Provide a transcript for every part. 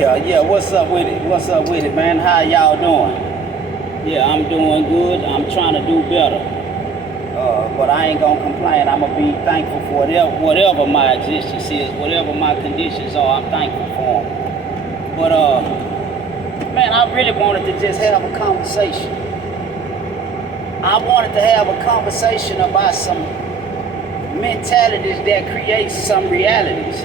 Yeah, what's up with it? What's up with it, man? How y'all doing? Yeah, I'm doing good. I'm trying to do better. But I ain't gonna complain. I'm gonna be thankful for whatever my existence is, whatever my conditions are, I'm thankful for them. But, man, I really wanted to just have a conversation. I wanted to have a conversation about some mentalities that create some realities.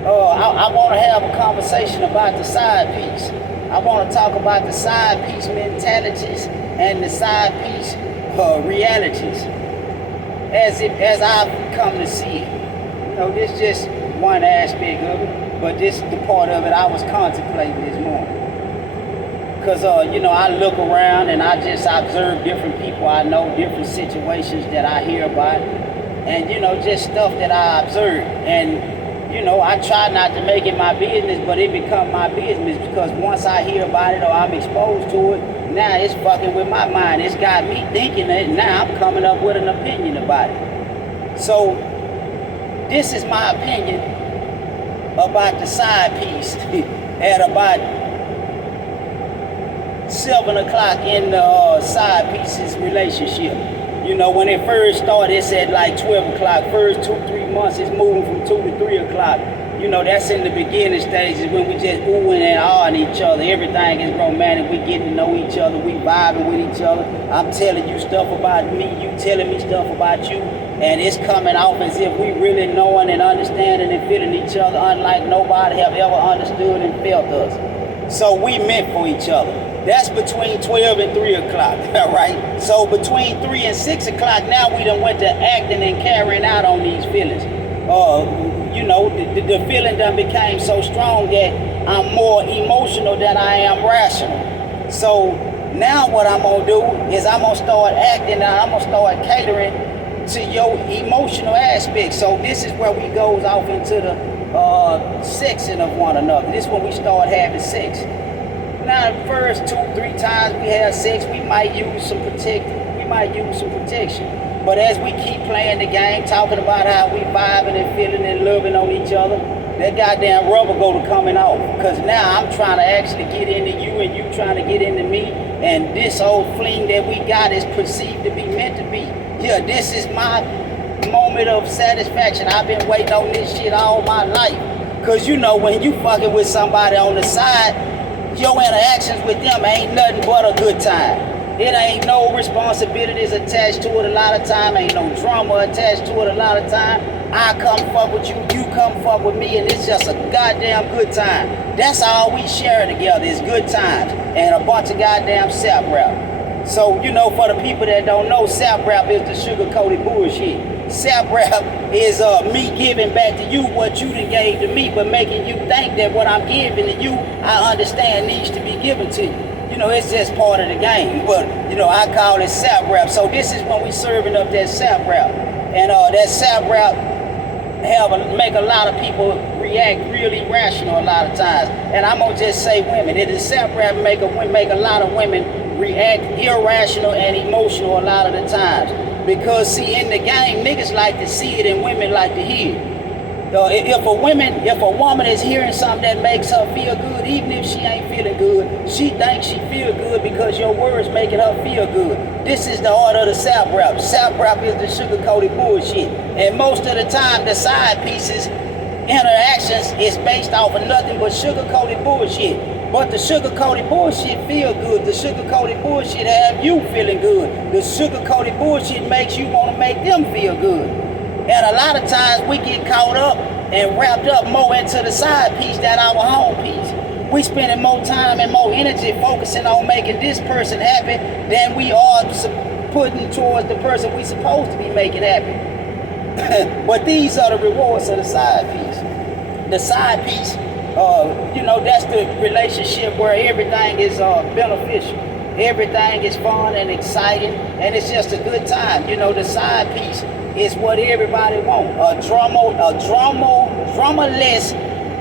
I want to have a conversation about the side piece. I want to talk about the side piece mentalities and the side piece realities as I've come to see it. You know, this just one aspect of it, but this is the part of it I was contemplating this morning. Because, I look around and I just observe different people I know, different situations that I hear about, and, just stuff that I observe. And, I try not to make it my business, but it become my business because once I hear about it or I'm exposed to it, now it's fucking with my mind. It's got me thinking that now I'm coming up with an opinion about it. So this is my opinion about the side piece at about 7 o'clock in the side pieces relationship. When it first started, it's at like 12 o'clock. First 2-3 months, it's moving from 2 to 3 o'clock. That's in the beginning stages when we just oohing and ahhing each other. Everything is romantic. We getting to know each other. We vibing with each other. I'm telling you stuff about me. You telling me stuff about you. And it's coming off as if we really knowing and understanding and feeling each other unlike nobody have ever understood and felt us. So we meant for each other. That's between 12 and 3 o'clock, all right? So between 3 and 6 o'clock, now we done went to acting and carrying out on these feelings. The feeling done became so strong that I'm more emotional than I am rational. So now what I'm gonna do is I'm gonna start acting and I'm gonna start catering to your emotional aspect. So this is where we goes off into the sexing of one another. This is when we start having sex. Now, the first 2-3 times we have sex, we might use some protection. But as we keep playing the game, talking about how we vibing and feeling and loving on each other, that goddamn rubber go to coming off. Because now I'm trying to actually get into you and you trying to get into me. And this old fling that we got is perceived to be meant to be. Yeah, this is my moment of satisfaction. I've been waiting on this shit all my life. Because when you fucking with somebody on the side, your interactions with them ain't nothing but a good time. It ain't no responsibilities attached to it a lot of time. Ain't no drama attached to it a lot of time. I come fuck with you, you come fuck with me, and it's just a goddamn good time. That's all we share together is good times and a bunch of goddamn sap rap. So, for the people that don't know, sap rap is the sugar-coated bullshit. Sap rap is me giving back to you what you done gave to me, but making you think that what I'm giving to you, I understand needs to be given to you. It's just part of the game, but, I call it sap rap. So this is when we serving up that sap rap. And that sap rap make a lot of people react really rational a lot of times. And I'm going to just say women. It is sap rap make a lot of women react irrational and emotional a lot of the times. Because, see, in the game, niggas like to see it and women like to hear it. If a woman is hearing something that makes her feel good, even if she ain't feeling good, she thinks she feel good because your words making her feel good. This is the art of the sap rap. Sap rap is the sugar-coated bullshit. And most of the time, the side pieces, interactions is based off of nothing but sugar-coated bullshit. But the sugar-coated bullshit feel good. The sugar-coated bullshit have you feeling good. The sugar-coated bullshit makes you want to make them feel good. And a lot of times we get caught up and wrapped up more into the side piece than our home piece. We spending more time and more energy focusing on making this person happy than we are putting towards the person we supposed to be making happy. But these are the rewards of the side piece. The side piece, that's the relationship where everything is beneficial. Everything is fun and exciting, and it's just a good time. The side piece is what everybody wants. A drama-less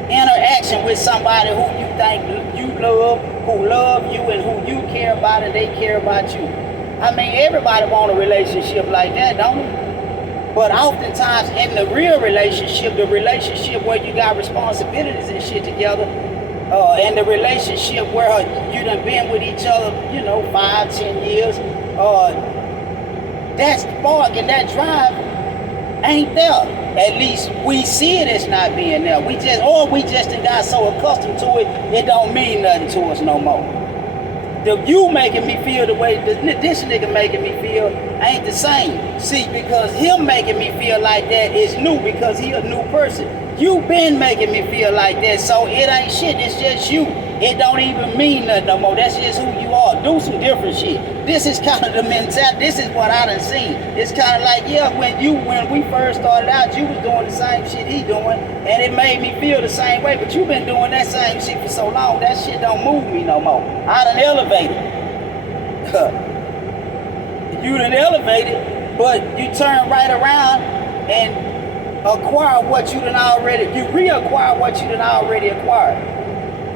interaction with somebody who you think you love, who love you, and who you care about, and they care about you. I mean, everybody want a relationship like that, don't they? But oftentimes in the real relationship, the relationship where you got responsibilities and shit together, and the relationship where you done been with each other, 5, 10 years, that spark and that drive ain't there. At least we see it as not being there. We just done got so accustomed to it, it don't mean nothing to us no more. You making me feel the way this nigga making me feel ain't the same. See, because him making me feel like that is new because he a new person. You been making me feel like that, so it ain't shit, it's just you. It don't even mean nothing no more. That's just who you are. Do some different shit. This is kind of the mentality. This is what I done seen. It's kind of like, yeah, when we first started out, you was doing the same shit he doing, and it made me feel the same way. But you been doing that same shit for so long, that shit don't move me no more. I done elevated. You done elevated, but you turn right around and reacquire what you done already acquired.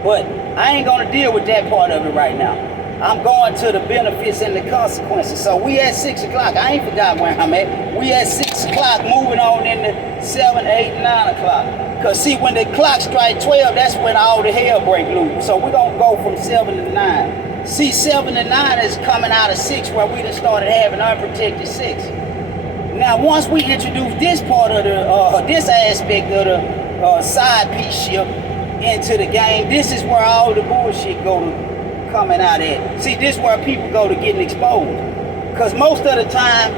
But I ain't gonna deal with that part of it right now. I'm going to the benefits and the consequences. So we at 6 o'clock. I ain't forgot where I'm at. We at 6 o'clock, moving on into 7, 8, 9 o'clock. Cause see, when the clock strike 12, that's when all the hell break loose. So we're gonna go from 7 to 9. See, 7 to 9 is coming out of 6 where we done started having unprotected sex. Now, once we introduce this part of this aspect of the side piece ship into the game, this is where all the bullshit coming out at. See, this is where people go to getting exposed. Because most of the time,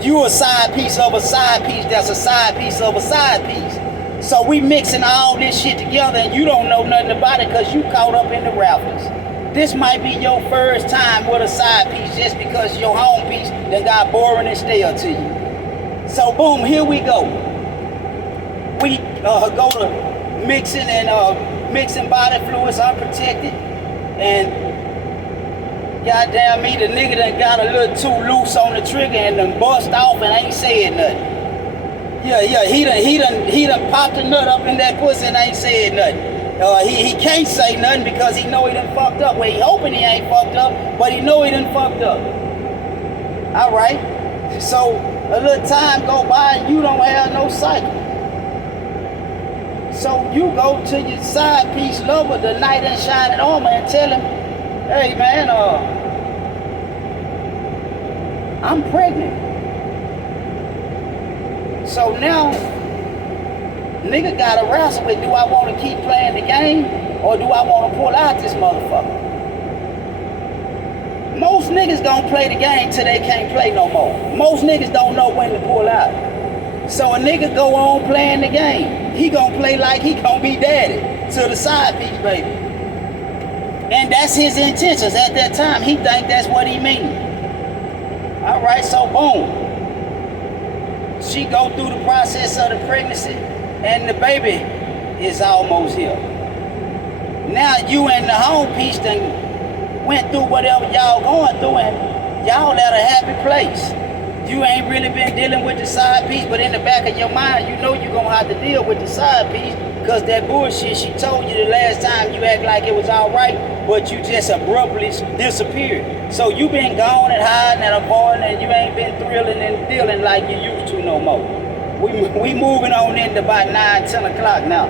you a side piece of a side piece that's a side piece of a side piece. So we mixing all this shit together and you don't know nothing about it because you caught up in the rafters. This might be your first time with a side piece just because your home piece that got boring and stale to you. So boom, here we go. We go to mixing body fluids unprotected, and goddamn me, the nigga done got a little too loose on the trigger and done bust off and ain't said nothing. Yeah, he done popped a nut up in that pussy and ain't said nothing. He can't say nothing because he know he done fucked up. Well, he hoping he ain't fucked up, but he know he done fucked up. All right, so a little time go by and you don't have no cycle. So you go to your side piece lover, the knight in shining armor, and tell him, hey man, I'm pregnant. So now, nigga gotta wrestle with, do I want to keep playing the game or do I want to pull out this motherfucker? Most niggas don't play the game till they can't play no more. Most niggas don't know when to pull out. So a nigga go on playing the game. He gonna play like he gonna be daddy to the side piece, baby. And that's his intentions at that time. He think that's what he mean. All right, so boom. She go through the process of the pregnancy and the baby is almost here. Now you and the home piece done went through whatever y'all going through and y'all at a happy place. You ain't really been dealing with the side piece, but in the back of your mind, you know you're gonna have to deal with the side piece because that bullshit she told you the last time, you act like it was all right, but you just abruptly disappeared. So you been gone and hiding and avoiding and you ain't been thrilling and dealing like you used to no more. We moving on into about 9, 10 o'clock now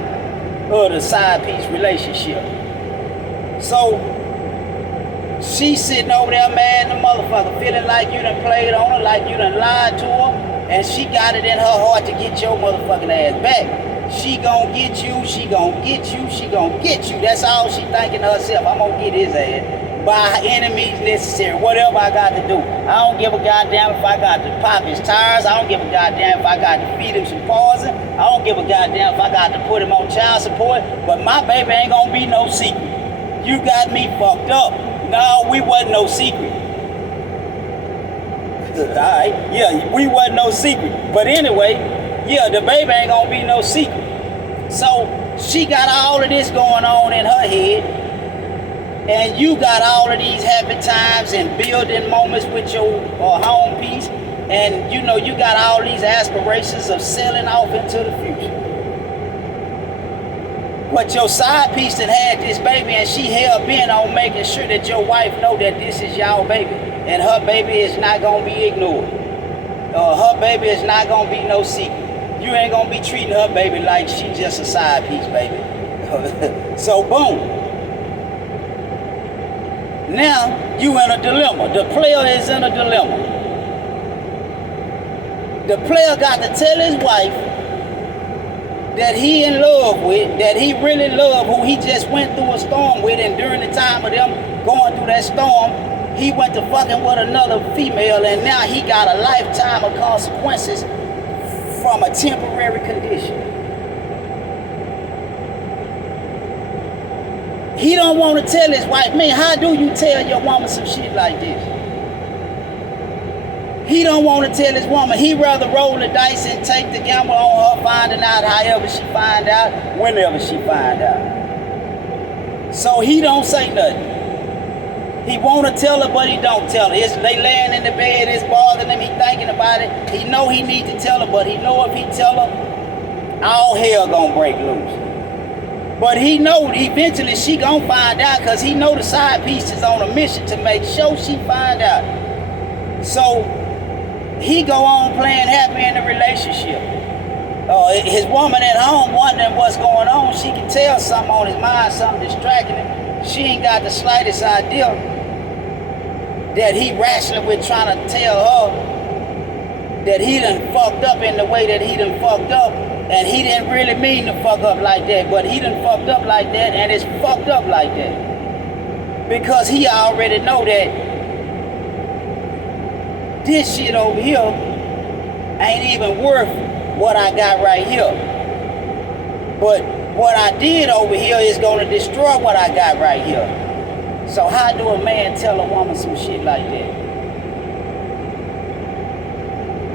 of the side piece relationship. So she sitting over there mad the motherfucker, feeling like you done played on her, like you done lied to her, and she got it in her heart to get your motherfucking ass back. She gon' get you, she gon' get you, she gon' get you. That's all she thinking to herself. I'm gonna get his ass by any means necessary, whatever I got to do. I don't give a goddamn if I got to pop his tires. I don't give a goddamn if I got to feed him some poison. I don't give a goddamn if I got to put him on child support. But my baby ain't gonna be no secret. You got me fucked up. No, we wasn't no secret. Alright, yeah, we wasn't no secret. But anyway, yeah, the baby ain't gonna be no secret. So she got all of this going on in her head, and you got all of these happy times and building moments with your home piece, and you know you got all these aspirations of selling off into the future. But your side piece that had this baby and she hell bent on making sure that your wife know that this is y'all baby and her baby is not gonna be ignored. Her baby is not gonna be no secret. You ain't gonna be treating her baby like she just a side piece, baby. So boom. Now you in a dilemma. The player is in a dilemma. The player got to tell his wife that he in love with, that he really love, who he just went through a storm with, and during the time of them going through that storm, he went to fucking with another female, and now he got a lifetime of consequences from a temporary condition. He don't want to tell his wife, man, how do you tell your woman some shit like this? He don't want to tell his woman. He rather roll the dice and take the gamble on her finding out however she find out, whenever she find out. So he don't say nothing. He want to tell her, but he don't tell her. They laying in the bed, it's bothering him, he thinking about it. He know he need to tell her, but he know if he tell her, all hell gonna break loose. But he know eventually she gonna find out, because he know the side piece is on a mission to make sure she find out. So he go on playing happy in the relationship. His woman at home wondering what's going on. She can tell something on his mind, something distracting him. She ain't got the slightest idea that he wrestling with, trying to tell her that he done fucked up in the way that he done fucked up, and he didn't really mean to fuck up like that, but he done fucked up like that, and it's fucked up like that. Because he already know that this shit over here ain't even worth what I got right here. But what I did over here is gonna destroy what I got right here. So how do a man tell a woman some shit like that?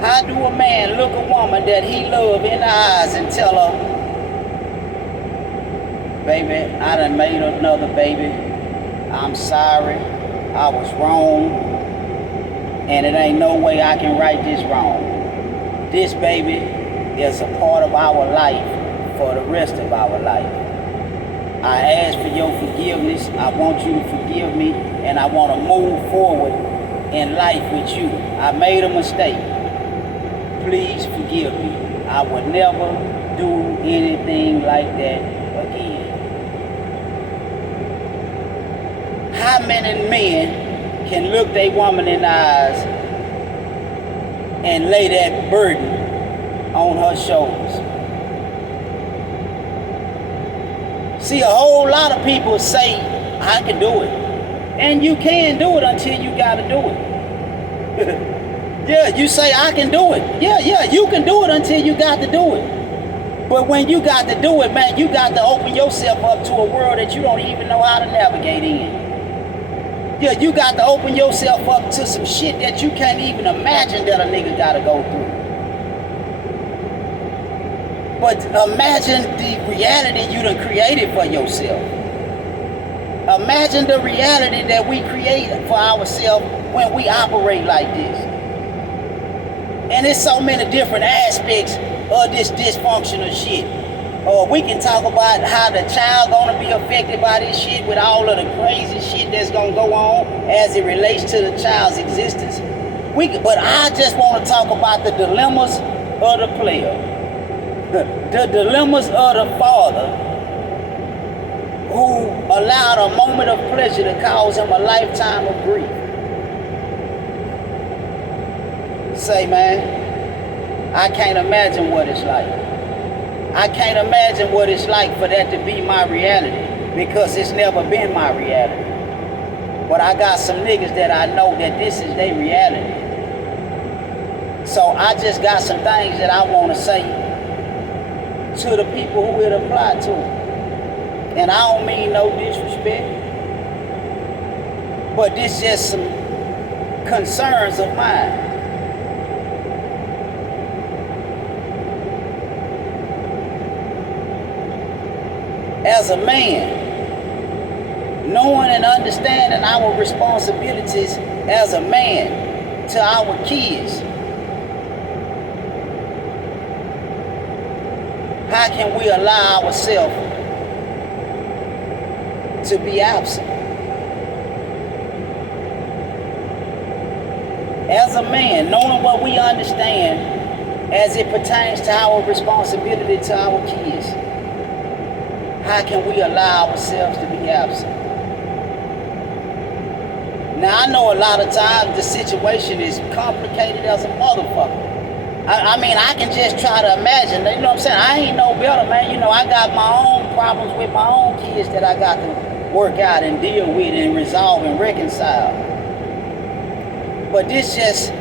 How do a man look a woman that he love in the eyes and tell her, baby, I done made another baby. I'm sorry. I was wrong. And it ain't no way I can right this wrong. This baby is a part of our life for the rest of our life. I ask for your forgiveness. I want you to forgive me, and I want to move forward in life with you. I made a mistake. Please forgive me. I would never do anything like that again. How many men can look their woman in the eyes and lay that burden on her shoulders? See, a whole lot of people say, I can do it. And you can do it until you gotta do it. Yeah, you say, I can do it. Yeah, you can do it until you got to do it. But when you got to do it, man, you got to open yourself up to a world that you don't even know how to navigate in. Yeah, you got to open yourself up to some shit that you can't even imagine that a nigga gotta go through. But imagine the reality you done created for yourself. Imagine the reality that we create for ourselves when we operate like this. And there's so many different aspects of this dysfunctional shit. We can talk about how the child gonna be affected by this shit with all of the crazy shit that's gonna go on as it relates to the child's existence. But I just want to talk about the dilemmas of the player. The dilemmas of the father who allowed a moment of pleasure to cause him a lifetime of grief. Say, man, I can't imagine what it's like. I can't imagine what it's like for that to be my reality, because it's never been my reality. But I got some niggas that I know that this is their reality. So I just got some things that I want to say to the people who it apply to. And I don't mean no disrespect, but this just some concerns of mine. As a man, knowing and understanding our responsibilities as a man to our kids, how can we allow ourselves to be absent? as a man, knowing what we understand as it pertains to our responsibility to our kids, how can we allow ourselves to be absent? Now, I know a lot of times the situation is complicated as a motherfucker. I mean, I can just try to imagine, you know what I'm saying? I ain't no better, man. You know, I got my own problems with my own kids that I got to work out and deal with and resolve and reconcile. But this just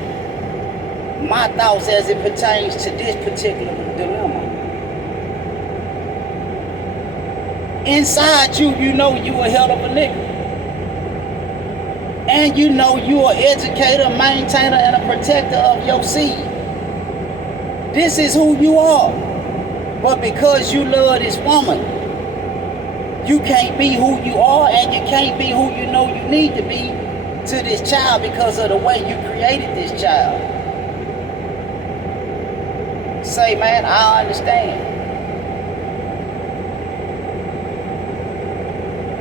my thoughts as it pertains to this particular dilemma. Inside you, you know you a hell of a nigga. And you know you an educator, maintainer, and a protector of your seed. This is who you are. But because you love this woman, you can't be who you are, and you can't be who you know you need to be to this child because of the way you created this child. Say, man, I understand.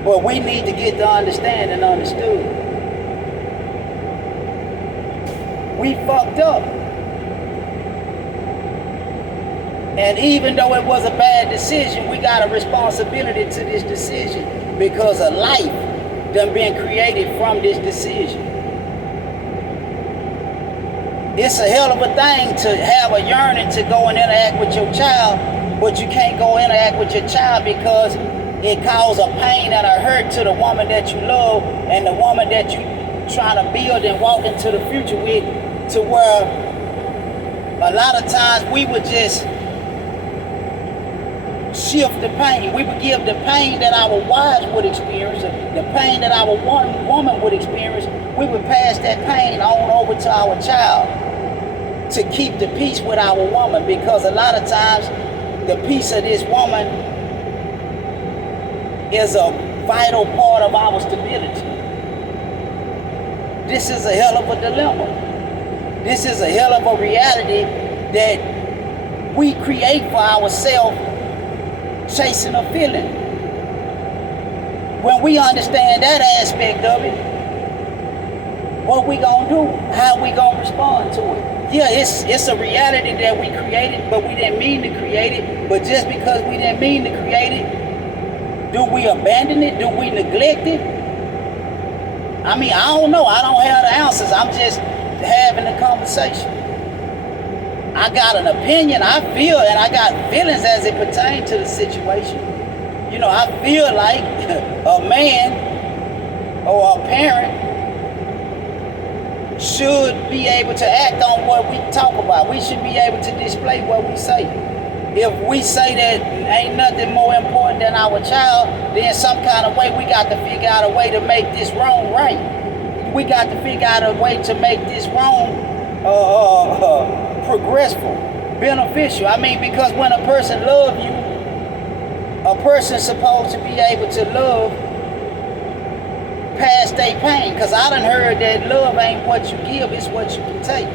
But we need to get to understand and understood. We fucked up. And even though it was a bad decision, we got a responsibility to this decision because a life done been created from this decision. It's a hell of a thing to have a yearning to go and interact with your child, but you can't go interact with your child because it causes a pain and a hurt to the woman that you love and the woman that you trying to build and walk into the future with, to where a lot of times we would just shift the pain. We would give the pain that our wives would experience, the pain that our woman would experience, we would pass that pain on over to our child to keep the peace with our woman, because a lot of times the peace of this woman is a vital part of our stability. This is a hell of a dilemma. This is a hell of a reality that we create for ourselves, chasing a feeling. When we understand that aspect of it, what we gonna do? How we gonna respond to it? Yeah, it's a reality that we created, but we didn't mean to create it. But just because we didn't mean to create it, do we abandon it? Do we neglect it? I mean, I don't know. I don't have the answers. I'm just having a conversation. I got an opinion. I feel, and I got feelings as it pertains to the situation. You know, I feel like a man or a parent should be able to act on what we talk about. We should be able to display what we say. If we say that ain't nothing more important than our child, then some kind of way we got to figure out a way to make this wrong right. We got to figure out a way to make this wrong progressful, beneficial. I mean, because when a person loves you, a person's supposed to be able to love past their pain. Because I done heard that love ain't what you give, it's what you can take.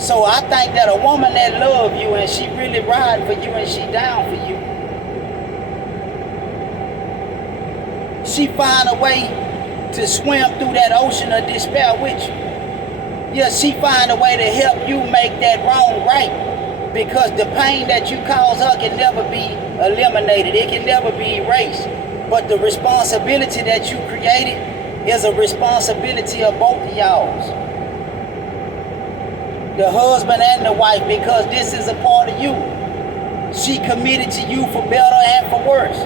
So I think that a woman that love you and she really ride for you and she down for you, she find a way to swim through that ocean of despair with you. Yeah, she find a way to help you make that wrong right, because the pain that you cause her can never be eliminated. It can never be erased. But the responsibility that you created is a responsibility of both of y'all's. The husband and the wife, because this is a part of you. She committed to you for better and for worse.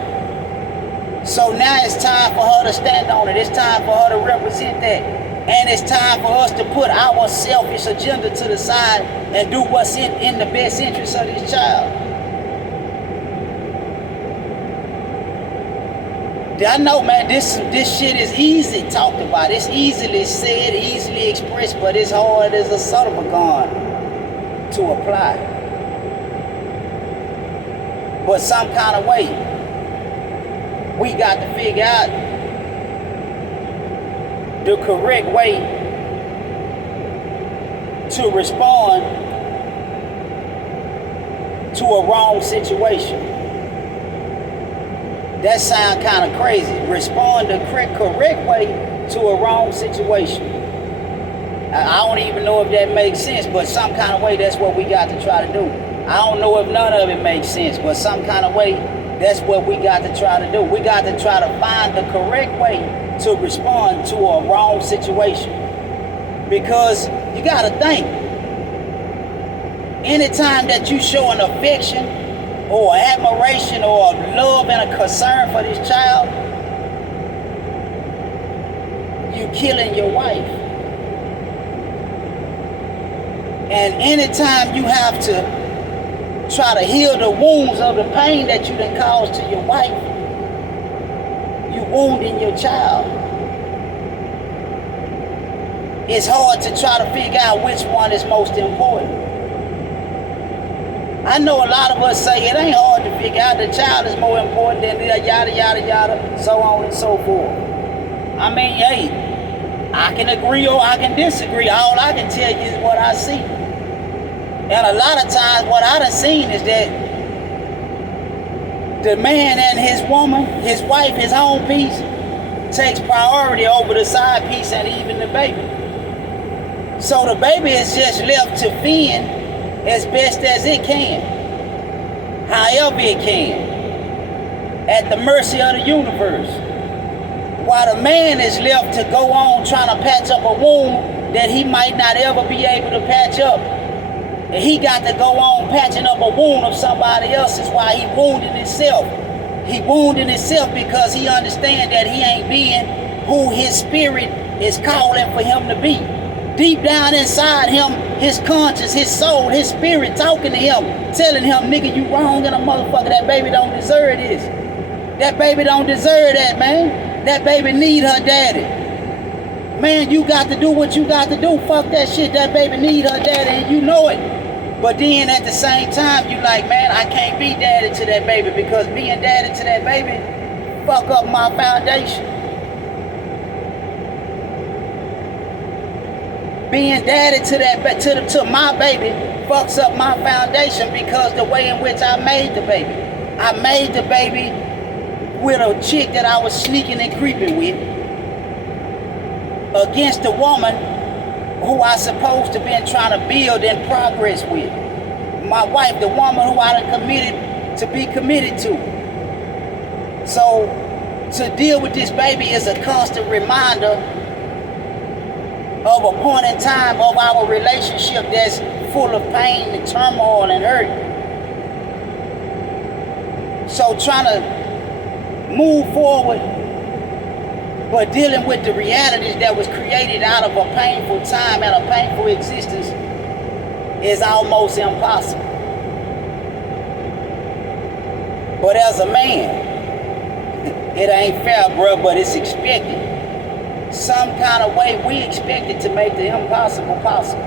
So now it's time for her to stand on it. It's time for her to represent that. And it's time for us to put our selfish agenda to the side and do what's in the best interest of this child. I know, man, this shit is easy talked about. It's easily said, easily expressed, but it's hard as a son of a gun to apply. But some kind of way, we got to figure out the correct way to respond to a wrong situation. That sounds kind of crazy. Respond the correct way to a wrong situation. I don't even know if that makes sense, but some kind of way, that's what we got to try to do. I don't know if none of it makes sense, but some kind of way, that's what we got to try to do. We got to try to find the correct way to respond to a wrong situation. Because you got to think, anytime that you show an affection or admiration or love and a concern for this child, you killing your wife. And anytime you have to try to heal the wounds of the pain that you done caused to your wife, you wounding your child. It's hard to try to figure out which one is most important. I know a lot of us say it ain't hard to figure out. The child is more important than yada, yada, yada, so on and so forth. I mean, hey, I can agree or I can disagree. All I can tell you is what I see. And a lot of times what I done seen is that the man and his woman, his wife, his home piece, takes priority over the side piece and even the baby. So the baby is just left to fend as best as it can, however it can, at the mercy of the universe. While the man is left to go on trying to patch up a wound that he might not ever be able to patch up. And he got to go on patching up a wound of somebody else's while he wounding himself. He wounding himself because he understands that he ain't being who his spirit is calling for him to be. Deep down inside him, his conscience, his soul, his spirit talking to him, telling him, nigga, you wrong in a motherfucker. That baby don't deserve this. That baby don't deserve that, man. That baby need her daddy. Man, you got to do what you got to do. Fuck that shit. That baby need her daddy and you know it. But then at the same time, you like, man, I can't be daddy to that baby because being daddy to that baby fuck up my foundation. Being daddy to my baby fucks up my foundation because the way in which I made the baby. I made the baby with a chick that I was sneaking and creeping with against a woman who I supposed to been trying to build and progress with. My wife, the woman who I done committed to be committed to. So to deal with this baby is a constant reminder of a point in time of our relationship that's full of pain and turmoil and hurt. So trying to move forward, but dealing with the realities that was created out of a painful time and a painful existence is almost impossible. But as a man, it ain't fair, bro, but it's expected. Some kind of way we expected to make the impossible possible.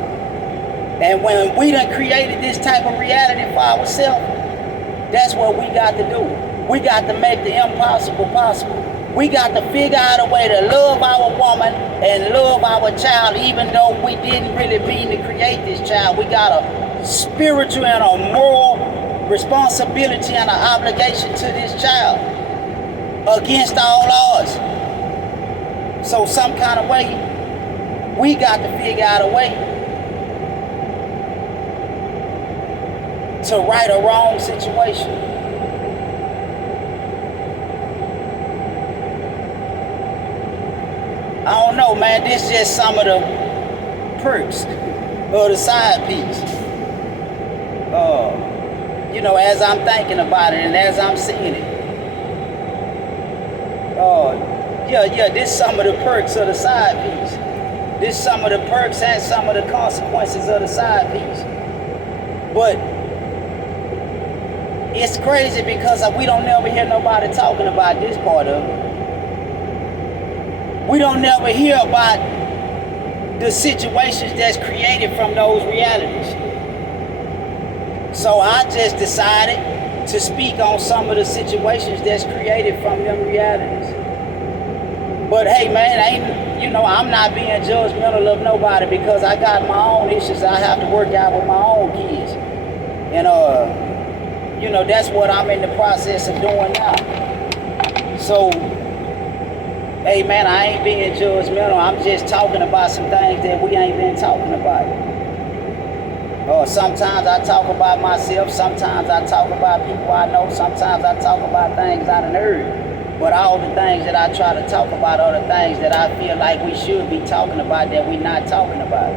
And when we done created this type of reality for ourselves, that's what we got to do. We got to make the impossible possible. We got to figure out a way to love our woman and love our child, even though we didn't really mean to create this child. We got a spiritual and a moral responsibility and an obligation to this child against all odds. So some kind of way, we got to figure out a way to right a wrong situation. I don't know, man, this is just some of the perks of the side piece. You know, as I'm thinking about it and as I'm seeing it. Yeah, this is some of the perks of the side piece. This is some of the perks and some of the consequences of the side piece. But it's crazy because we don't never hear nobody talking about this part of it. We don't never hear about the situations that's created from those realities. So I just decided to speak on some of the situations that's created from them realities. But hey, man, I'm not being judgmental of nobody because I got my own issues I have to work out with my own kids. And, that's what I'm in the process of doing now. So Hey man, I ain't being judgmental. I'm just talking about some things that we ain't been talking about. Sometimes I talk about myself, sometimes I talk about people I know, sometimes I talk about things I done heard. But all the things that I try to talk about are the things that I feel like we should be talking about that we not talking about.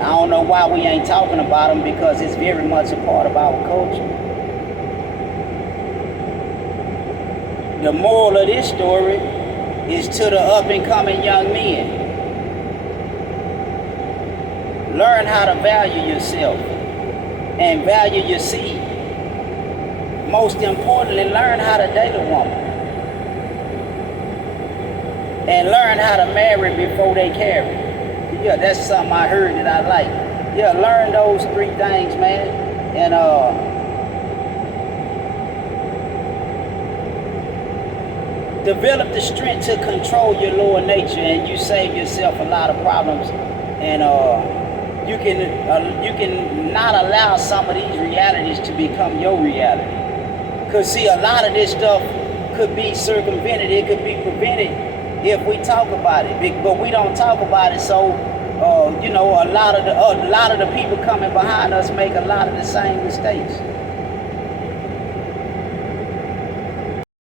I don't know why we ain't talking about them, because it's very much a part of our culture. The moral of this story is to the up and coming young men. Learn how to value yourself and value your seed. Most importantly, learn how to date a woman. And learn how to marry before they carry. Yeah, that's something I heard that I like. Yeah, learn those 3 things, man. And develop the strength to control your lower nature, and you save yourself a lot of problems. And you can not allow some of these realities to become your reality. Because see, a lot of this stuff could be circumvented, it could be prevented if we talk about it. But we don't talk about it, so a lot of the people coming behind us make a lot of the same mistakes.